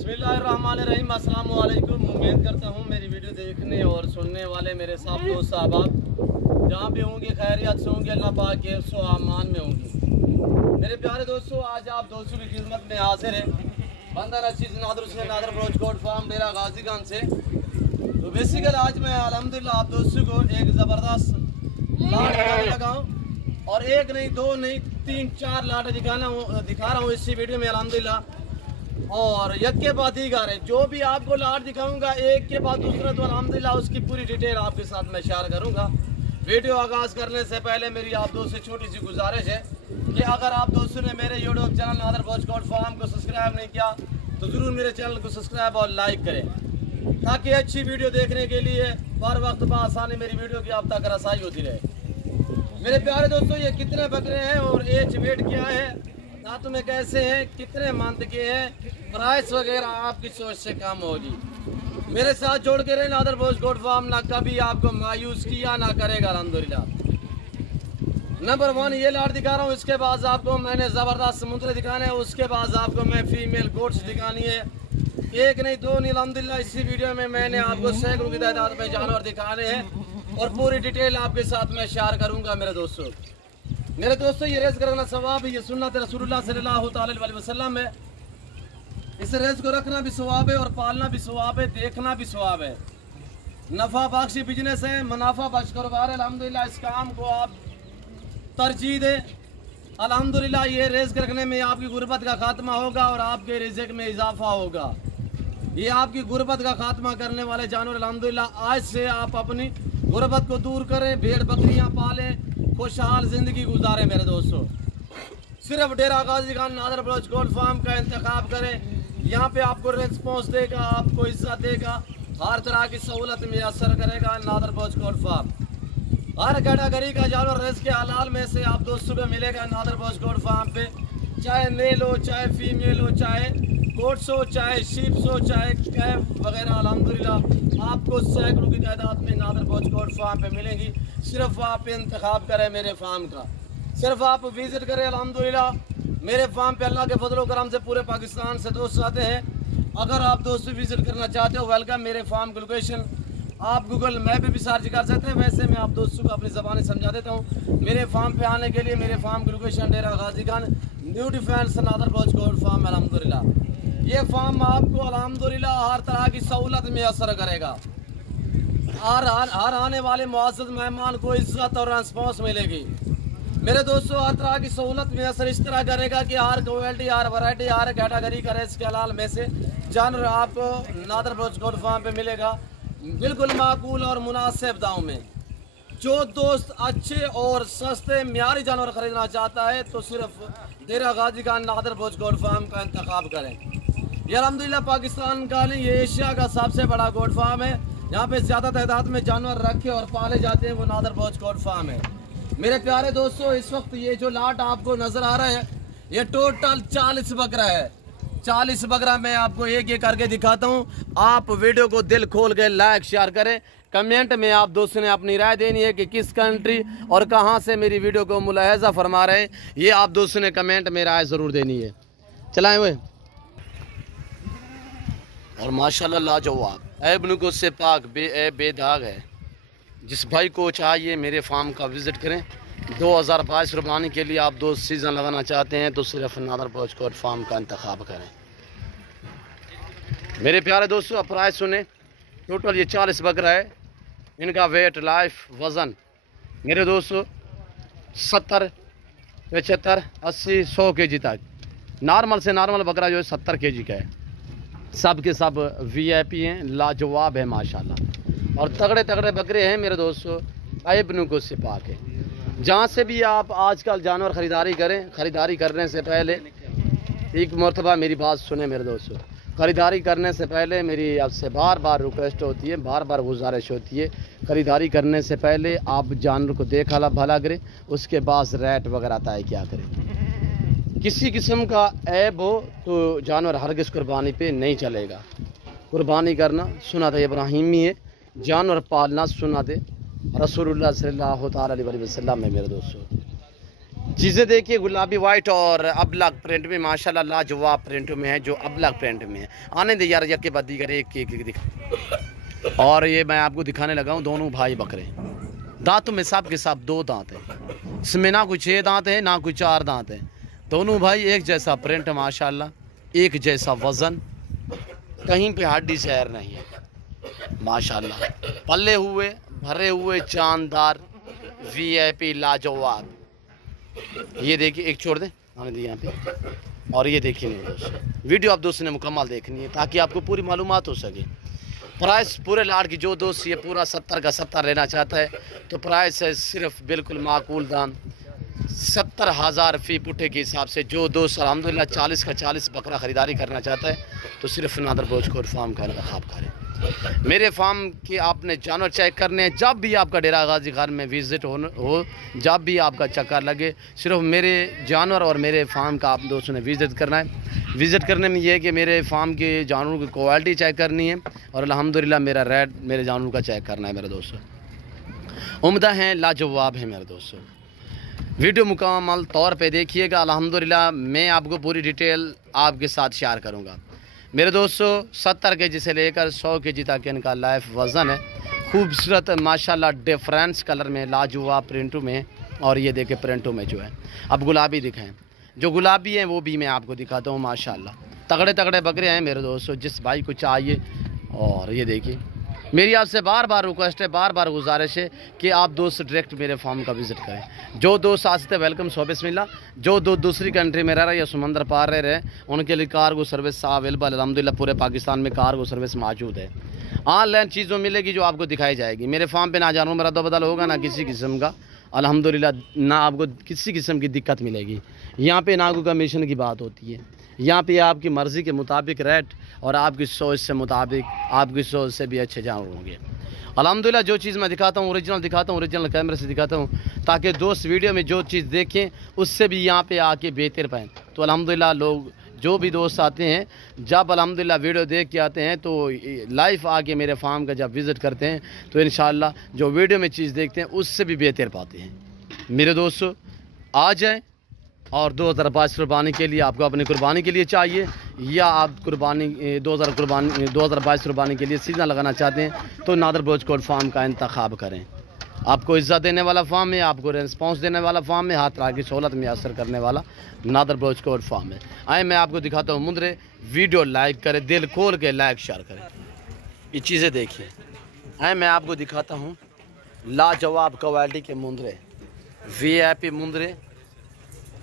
बिस्मिल्लाहिर्रहमानिर्रहीम। अस्सलाम वालेकुम। उम्मीद करता हूँ मेरी वीडियो देखने और सुनने वाले मेरे साथ दोस्त साहब जहाँ भी होंगे खैरियत से होंगे, अल्लाह पाक के सो अमान में होंगे। मेरे प्यारे दोस्तों, आज आप दोस्तों की खिदमत में हाजिर है बंदर अजीज नादर हुसैन नादर ब्रोच गोट फार्म डेरा गाजीगंज से। तो बेसिकल आज मैं अल्हम्दुलिल्लाह आप दोस्तों को एक ज़बरदस्त लाट दिखाने लगा हूँ, और एक नहीं, दो नहीं, 3-4 लाट दिखा रहा हूँ इसी वीडियो में अल्हम्दुलिल्लाह। और यक के बाद ही गा रहे जो भी आपको लाट दिखाऊंगा एक के बाद दूसरा, तो अल्हम्दुलिल्लाह उसकी पूरी डिटेल आपके साथ मैं शेयर करूंगा। वीडियो आगाज़ करने से पहले मेरी आप दोस्तों से छोटी सी गुजारिश है कि अगर आप दोस्तों ने मेरे यूट्यूब चैनल नादर ब्रोच गोट फार्म को सब्सक्राइब नहीं किया तो ज़रूर मेरे चैनल को सब्सक्राइब और लाइक करें, ताकि अच्छी वीडियो देखने के लिए हर वक्त बआसानी मेरी वीडियो की आप तक रसाई होती रहे। मेरे प्यारे दोस्तों, ये कितने बकरे हैं और एज वेट क्या है, दांतों में कैसे हैं, कितने मंथ के हैं, प्राइस वगैरह आपकी सोच से कम होगी। मेरे साथ जोड़ के रहे नादर ब्रोच गोट फार्म, ना कभी आपको मायूस किया ना करेगा अल्हम्दुलिल्लाह। नंबर 1 ये लाट दिखा रहा हूँ, इसके बाद आपको मैंने ज़बरदस्त समुद्र दिखाने हैं, उसके बाद आपको मैं फीमेल गोट्स दिखानी है। एक नहीं, दो नहीं, अल्हम्दुलिल्लाह इसी वीडियो में मैंने आपको सैकड़ों की तादाद में जानवर दिखाने हैं और पूरी डिटेल आपके साथ मैं शेयर करूँगा। मेरे दोस्तों ये रेस करना सवाब है, ये सुन्नत रसूलुल्लाह सल्लल्लाहु अलैहि वसल्लम है। इस रेस को रखना भी सवाब है और पालना भी सवाब है, देखना भी सवाब है। नफ़ा बख्शी बिजनेस है, मुनाफा बख्श कारोबार है। अल्हम्दुलिल्लाह इस काम को आप तरजीह दें। अल्हम्दुलिल्लाह ये रेस रखने में आपकी गुर्बत का खात्मा होगा और आपके रिज़्क़ में इजाफा होगा। ये आपकी गुर्बत का खात्मा करने वाले जानवर अल्हम्दुलिल्लाह आज से आप अपनी गुर्बत को दूर करें, भेड़ बकरियाँ पालें, खुशहाल ज़िंदगी गुजारें। मेरे दोस्तों, सिर्फ डेरा गाजीगंज नादर ब्रोच गोट फार्म का इंतखाब करें। यहाँ पे आपको रिस्पॉन्स देगा, आपको इज्जत देगा, हर तरह की सहूलत मैसर करेगा नादर ब्रोच गोट फार्म। हर कैटेगरी का जानवर रेस के हलाल में से आप दोस्तों को मिलेगा नादर ब्रोच गोट फार्म पे, चाहे मेल हो, चाहे फीमेल हो, चाहे गोट्स हो, चाहे शीप्स हो, चाहे कैफ वगैरह। अल्हम्दुलिल्लाह आपको सैकड़ों की तादाद में नादर ब्रोच गोट फार्म पे मिलेंगी। सिर्फ आप इंतखाब करें मेरे फार्म का, सिर्फ आप विज़िट करें। अल्हम्दुलिल्लाह मेरे फार्म पे अल्लाह के फजल करम से पूरे पाकिस्तान से दोस्त आते हैं। अगर आप दोस्तों विज़िट करना चाहते हो, वेलकम। मेरे फार्म की लोकेशन आप गूगल मैप पे भी सर्च कर सकते हैं, वैसे मैं आप दोस्तों को अपनी ज़बानी समझा देता हूँ। मेरे फार्म पे आने के लिए मेरे फार्म की location Dera Ghaziganj new defence Nadir ब्रोच गोट फार्म। अल्हम्दुलिल्लाह ये फार्म आपको अल्हम्दुलिल्लाह हर तरह की सहूलत में असर करेगा। हर आने वाले मुअज़्ज़ज़ मेहमान को इज्जत और रिस्पॉन्स मिलेगी। मेरे दोस्तों, हर तरह की सहूलत में असर इस तरह करेगा कि हर क्वालिटी, हर वैरायटी, हर कैटेगरी का रेस के हलाल में से जानवर आपको नादर ब्रोच गोट फार्म पे मिलेगा, बिल्कुल माकूल और मुनासिब दामों में। जो दोस्त अच्छे और सस्ते म्यारी जानवर खरीदना चाहता है तो सिर्फ डेरा गाजीगंज नादर ब्रोच गोट फार्म का इंतखाब करें। ये अल्हम्दुलिल्लाह पाकिस्तान का नहीं, ये एशिया का सबसे बड़ा गोट फार्म है। यहाँ पे ज़्यादा तादाद में जानवर रखे और पाले जाते हैं, वो नादर ब्रोच गोट फार्म है। मेरे प्यारे दोस्तों, इस वक्त ये जो लाट आपको नज़र आ रहा है, ये टोटल 40 बकरा है। 40 बकरा मैं आपको एक एक करके दिखाता हूँ। आप वीडियो को दिल खोल के लाइक शेयर करें। कमेंट में आप दोस्तों ने अपनी राय देनी है कि किस कंट्री और कहाँ से मेरी वीडियो को मुलाहिजा फरमा रहे हैं, ये आप दोस्तों ने कमेंट में राय ज़रूर देनी है। चलाएं हुए और माशाल्लाह लाजवाब ऐबन को से पाक बेदाग है। जिस भाई को चाहिए मेरे फार्म का विज़िट करें। 2022 रुबानी के लिए आप दोस्त सीज़न लगाना चाहते हैं तो सिर्फ नादर ब्रोच गोट फार्म का इंतखाब करें। मेरे प्यारे दोस्तों, अब प्राइस सुने। टोटल ये 40 बकरा है। इनका वेट, लाइफ, वज़न मेरे दोस्तों 70, 75, 80, 100 केजी तक। नॉर्मल से नॉर्मल बकरा जो है 70 केजी का है। सब के सब VIP हैं, लाजवाब है माशाल्लाह, और तगड़े तगड़े बकरे हैं मेरे दोस्तों। ऐबन को से पाक है। जहाँ से भी आप आजकल जानवर ख़रीदारी करें, ख़रीदारी करने से पहले एक मरतबा मेरी बात सुने मेरे दोस्तों। ख़रीदारी करने से पहले मेरी आपसे बार बार रिक्वेस्ट होती है, बार बार गुजारिश होती है, ख़रीदारी करने से पहले आप जानवर को देखा भला करें, उसके बाद रेट वगैरह तय क्या करें। किसी किस्म का ऐब हो तो जानवर हरगिज़ कुर्बानी पे नहीं चलेगा। कुर्बानी करना सुन्नत इब्राहिमी है, जानवर पालना सुन्नत रसूलुल्लाह सल्लल्लाहु अलैहि वसल्लम है। मेरे दोस्तों, चीज़ें देखिए, गुलाबी वाइट और अबलग प्रिंट में माशाल्लाह लाजवाब प्रिंट में है, जो अबलग प्रिंट में है। आने दे यार, यके बाद दीगर एक दिखा। और ये मैं आपको दिखाने लगा हूँ दोनों भाई बकरे। दांतों में सब के सब 2 दांत हैं, इसमें ना कोई 6 दांत है ना कोई 4 दांत है। दोनों भाई एक जैसा प्रिंट माशाल्लाह, एक जैसा वज़न, कहीं पे हड्डी शहर नहीं है माशाल्लाह। पल्ले हुए भरे हुए शानदार VIP लाजवाब। ये देखिए, एक छोड़ दें आने दी यहाँ पे। और ये देखिए मेरे दोस्त, वीडियो आप दोस्तों ने मुकम्मल देखनी है ताकि आपको पूरी मालूमात हो सके। प्राइस पूरे लाट की, जो दोस्त ये पूरा 70 का 70 लेना चाहता है तो प्राइस है सिर्फ बिल्कुल माकूल दाम 70,000 फ़ी पुट्ठे के हिसाब से। जो दोस्त अल्हम्दुलिल्लाह 40 का 40 बकरा ख़रीदारी करना चाहता है तो सिर्फ नादर बोझकोट फार्म का इंतखाब करें। मेरे फार्म के आपने जानवर चेक करने हैं, जब भी आपका डेरा गाजी खान में विज़िट हो, जब भी आपका चक्कर लगे, सिर्फ मेरे जानवर और मेरे फार्म का आप दोस्तों ने विज़िट करना है। विज़िट करने में ये है कि मेरे फार्म के जानवरों की क्वालिटी चेक करनी है और अल्हम्दुलिल्लाह मेरा रेट मेरे जानवरों का चेक करना है मेरे दोस्तों। उम्दा हैं, लाजवाब है मेरे दोस्तों। वीडियो मुकम्मल तौर पे देखिएगा, अल्हम्दुलिल्लाह मैं आपको पूरी डिटेल आपके साथ शेयर करूँगा मेरे दोस्तों। 70 केजी से लेकर 100 केजी तक इनका लाइफ वज़न है। खूबसूरत माशाल्लाह डिफरेंस कलर में, लाजवाब प्रिंटों में। और ये देखे प्रिंटों में जो है, अब गुलाबी दिखाएं, जो गुलाबी हैं वो भी मैं आपको दिखाता हूँ माशाल्लाह। तगड़े तगड़े बकरे हैं मेरे दोस्तों, जिस भाई को चाहिए। और ये देखिए, मेरी आपसे बार बार रिक्वेस्ट है, बार बार गुजारिश है कि आप दोस्त डायरेक्ट मेरे फार्म का विज़िट करें। जो दोस्त आ सकते वेलकम, सो बिस्मिल्लाह। जो दूसरी कंट्री में रह रहे या समंदर पार रह रहे उनके लिए कार्गो सर्विस अवेलेबल अल्हम्दुलिल्लाह पूरे पाकिस्तान में कार्गो सर्विस मौजूद है। ऑनलाइन चीज़ों मिलेगी जो आपको दिखाई जाएगी। मेरे फार्म पे ना जानूँ मेरा तो बदल होगा ना किसी किस्म का, अल्हम्दुलिल्लाह ना आपको किसी किस्म की दिक्कत मिलेगी। यहाँ पे ना कोई कमीशन की बात होती है, यहाँ पे आपकी मर्ज़ी के मुताबिक रेट और आपकी सोच से मुताबिक, आपकी सोच से भी अच्छे जानवर होंगे अल्हम्दुलिल्लाह। जो चीज़ मैं दिखाता हूँ ओरिजिनल दिखाता हूँ, ओरिजिनल कैमरे से दिखाता हूँ, ताकि दोस्त वीडियो में जो चीज़ देखें उससे भी यहाँ पे आके बेहतर पाएँ। तो अल्हम्दुलिल्लाह लोग जो भी दोस्त आते हैं, जब अल्हम्दुलिल्लाह वीडियो देख के आते हैं तो लाइव आके मेरे फार्म का जब विज़िट करते हैं तो इंशाअल्लाह जो वीडियो में चीज़ देखते हैं उससे भी बेहतर पाते हैं मेरे दोस्तों। आ जाएँ और 2022 कुर्बानी के लिए, आपको अपनी कुर्बानी के लिए चाहिए या आप कुर्बानी 2022 कुर्बानी के लिए सीजन लगाना चाहते हैं तो नादर बोझकोट फार्म का इंतखाब करें। आपको इज़्ज़त देने वाला फार्म है, आपको रिस्पॉन्स देने वाला फार्म है, हर तरह की सहूलत में असर करने वाला नादर बोझकोट फार्म है। आए मैं आपको दिखाता हूँ मुंदरे। वीडियो लाइक करें, दिल खोल के लाइक शेयर करें। ये चीज़ें देखिए, आए मैं आपको दिखाता हूँ लाजवाब क्वालिटी के मुंदरे, VIP मुंदरे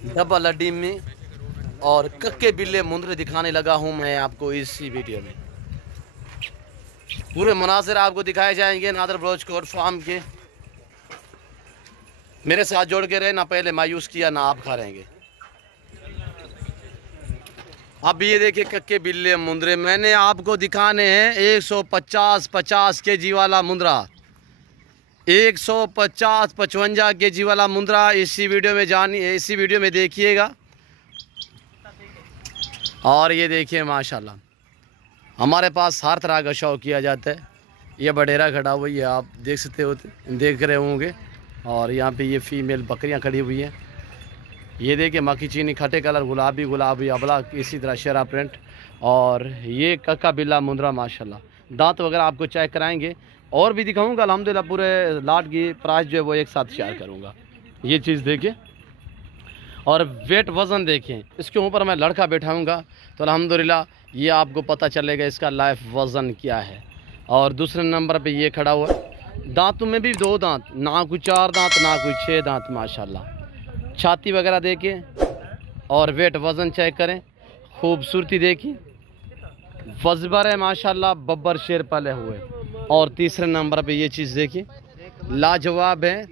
डबल अड्डी में और कक्के बिल्ले मुंदरे दिखाने लगा हूं मैं आपको इसी वीडियो में। पूरे मनासिर आपको दिखाए जाएंगे नादर बोझकोट फार्म के। मेरे साथ जोड़ के रहे, ना पहले मायूस किया ना आप खा रहेंगे। अब ये देखिए कक्के बिल्ले मुंदरे मैंने आपको दिखाने हैं 150 केजी वाला मुंदरा, 150-55 केजी वाला मुंदरा इसी वीडियो में देखिएगा। और ये देखिए माशाल्लाह हमारे पास हर तरह का शौक किया जाता है। ये बडेरा खड़ा हुआ है, आप देख रहे होंगे। और यहाँ पे ये फीमेल बकरियाँ खड़ी हुई हैं। ये देखिए मक्खी चीनी खट्टे कलर, गुलाबी अबला, इसी तरह शेरा प्रिंट। और ये कक्का बिल्ला मुंदरा माशाल्लाह, दांत वगैरह आपको चेक कराएंगे और भी दिखाऊंगा अल्हम्दुलिल्लाह। पूरे लाट की प्राइस जो है वो एक साथ शेयर करूंगा। ये चीज़ देखिए और वेट वज़न देखें, इसके ऊपर मैं लड़का बैठाऊंगा तो अल्हम्दुलिल्लाह ये आपको पता चलेगा इसका लाइफ वज़न क्या है। और दूसरे नंबर पे ये खड़ा हुआ, दांतों में भी 2 दांत, ना कोई 4 दांत ना कोई 6 दांत माशाल्लाह। छाती वगैरह देखें और वेट वज़न चेक करें, खूबसूरती देखिए, वज़बर है माशाल्लाह, बब्बर शेर पले हुए। और तीसरे नंबर पे ये चीज़ देखिए, लाजवाब है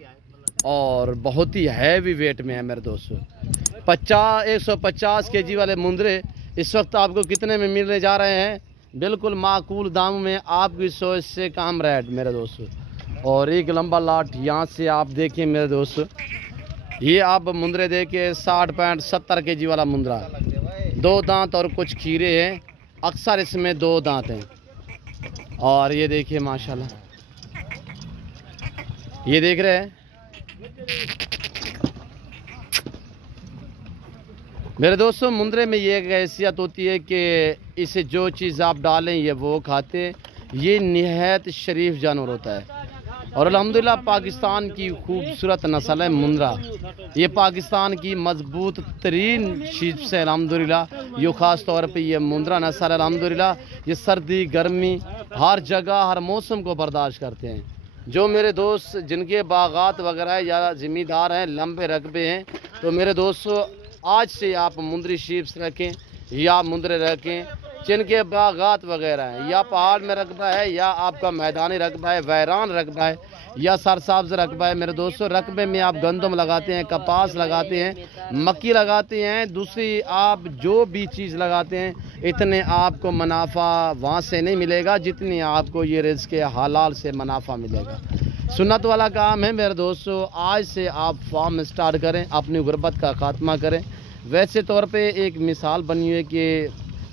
और बहुत ही हैवी वेट में है मेरे दोस्तों। 150 केजी वाले मुंदरे इस वक्त आपको कितने में मिलने जा रहे हैं? बिल्कुल माकूल दाम में, आपकी सोच से कम रेट मेरे दोस्तों। और एक लंबा लाट यहाँ से आप देखिए मेरे दोस्तों, ये आप मुंदरे देखिए 60-70 केजी वाला मुंदरा, 2 दांत और कुछ खीरे हैं, अक्सर इसमें 2 दांत हैं। और ये देखिए माशाल्लाह, ये देख रहे हैं मेरे दोस्तों, मुंद्रे में ये एक हैसियत होती है कि इसे जो चीज़ आप डालें ये वो खाते हैं। ये निहायत शरीफ जानवर होता है और अल्हम्दुलिल्लाह पाकिस्तान की खूबसूरत नस्ल है मुंद्रा। ये पाकिस्तान की मजबूत तरीन शीप से अल्हम्दुलिल्लाह ये ख़ास तौर पे ये मुंद्रा नस्ल अल्हम्दुलिल्लाह ये सर्दी गर्मी हर जगह हर मौसम को बर्दाश्त करते हैं। जो मेरे दोस्त जिनके बागात वगैरह या ज़मींदार हैं, लंबे रकबे हैं, तो मेरे दोस्तों आज से आप मुंद्री शीप्स रखें या मुंद्रे रखें। जिनके बागात वगैरह हैं या पहाड़ में रकबा है या आपका मैदानी रकबा है, वैरान रकबा है या सरसाब्ज रकबा है, मेरे दोस्तों रकबे में आप गंदम लगाते हैं, कपास लगाते हैं, मक्की लगाते हैं, दूसरी आप जो भी चीज़ लगाते हैं, इतने आपको मुनाफा वहाँ से नहीं मिलेगा जितनी आपको ये रिज़्क़ के हलाल से मुनाफा मिलेगा। सुन्नत वाला काम है मेरे दोस्तों। आज से आप फार्म स्टार्ट करें, अपनी गुर्बत का खात्मा करें। वैसे तौर पे एक मिसाल बनी है कि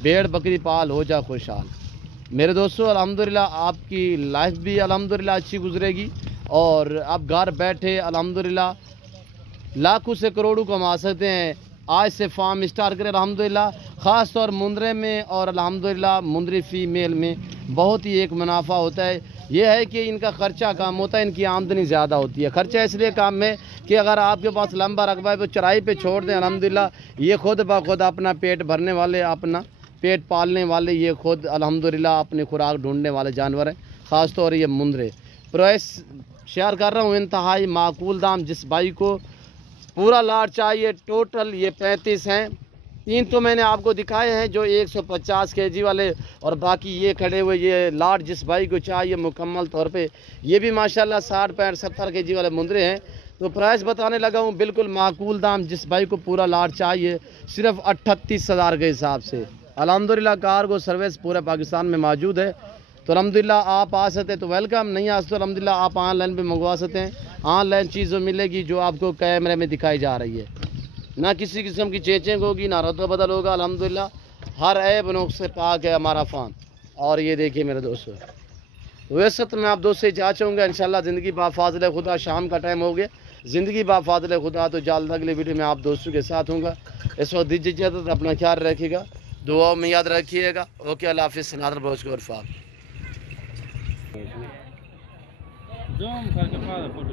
भेड़ बकरी पाल हो जा खुशहाल। मेरे दोस्तों अल्हम्दुलिल्लाह आपकी लाइफ भी अल्हम्दुलिल्लाह अच्छी गुजरेगी और आप घर बैठे अल्हम्दुलिल्लाह लाखों से करोड़ों कमा सकते हैं। आज से फार्म स्टार्ट करें अल्हम्दुलिल्लाह। ख़ास तौर मुंद्रे में और अल्हम्दुलिल्लाह मुंद्री फ़ीमेल में बहुत ही एक मुनाफा होता है। यह है कि इनका ख़र्चा कम होता है, इनकी आमदनी ज़्यादा होती है। ख़र्चा इसलिए कम है कि अगर आपके पास लंबा रकबा है तो चराई पे छोड़ दें अल्हम्दुलिल्लाह ये खुद ब खुद अपना पेट भरने वाले, अपना पेट पालने वाले, ये खुद अल्हम्दुलिल्लाह अपनी खुराक ढूंढने वाले जानवर हैं। ख़ास तौर ये मुंद्रे प्राइस शेयर कर रहा हूँ इंतहाई माकूल दाम। जिस भाई को पूरा लाट चाहिए टोटल ये 35 हैं। 3 तो मैंने आपको दिखाए हैं जो 150 kg वाले, और बाकी ये खड़े हुए ये लाट जिस भाई को चाहिए मुकम्मल तौर पे ये भी माशाल्लाह 60 65 70 kg वाले मुंद्रे हैं। तो प्राइस बताने लगा हूँ बिल्कुल माकूल दाम। जिस भाई को पूरा लाट चाहिए सिर्फ 38,000 के हिसाब से अल्हम्दुलिल्लाह कार्गो सर्विस पूरे पाकिस्तान में मौजूद है। तो अल्हम्दुलिल्लाह आप आ सकते हैं तो वेलकम, नहीं आ सकते तो अल्हम्दुलिल्लाह आप ऑनलाइन भी मंगवा सकते हैं। ऑनलाइन चीज़ मिलेगी जो आपको कैमरे में दिखाई जा रही है, ना किसी किस्म की चेचिंग होगी ना रद्द बदल होगा। अल्हम्दुलिल्लाह हर ऐब नुक्स से पाक है हमारा फार्म। और ये देखिए मेरे दोस्तों, वैसे तो मैं आप दोस्त से चाह चाहूँगा इंशाल्लाह ज़िंदगी बाफाज़िल खुदा। शाम का टाइम हो गया, ज़िंदगी बाफाज़िल खुदा। तो जल्द अगले वीडियो में आप दोस्तों के साथ हूँगा। इस वक्त दीजिए इजाज़त, अपना ख्याल रखिएगा, दुआओं में याद रखिएगा। ओके, अल्लाह हाफ़िज़। सनातन बोझ को फार्म Zoom करके फोटो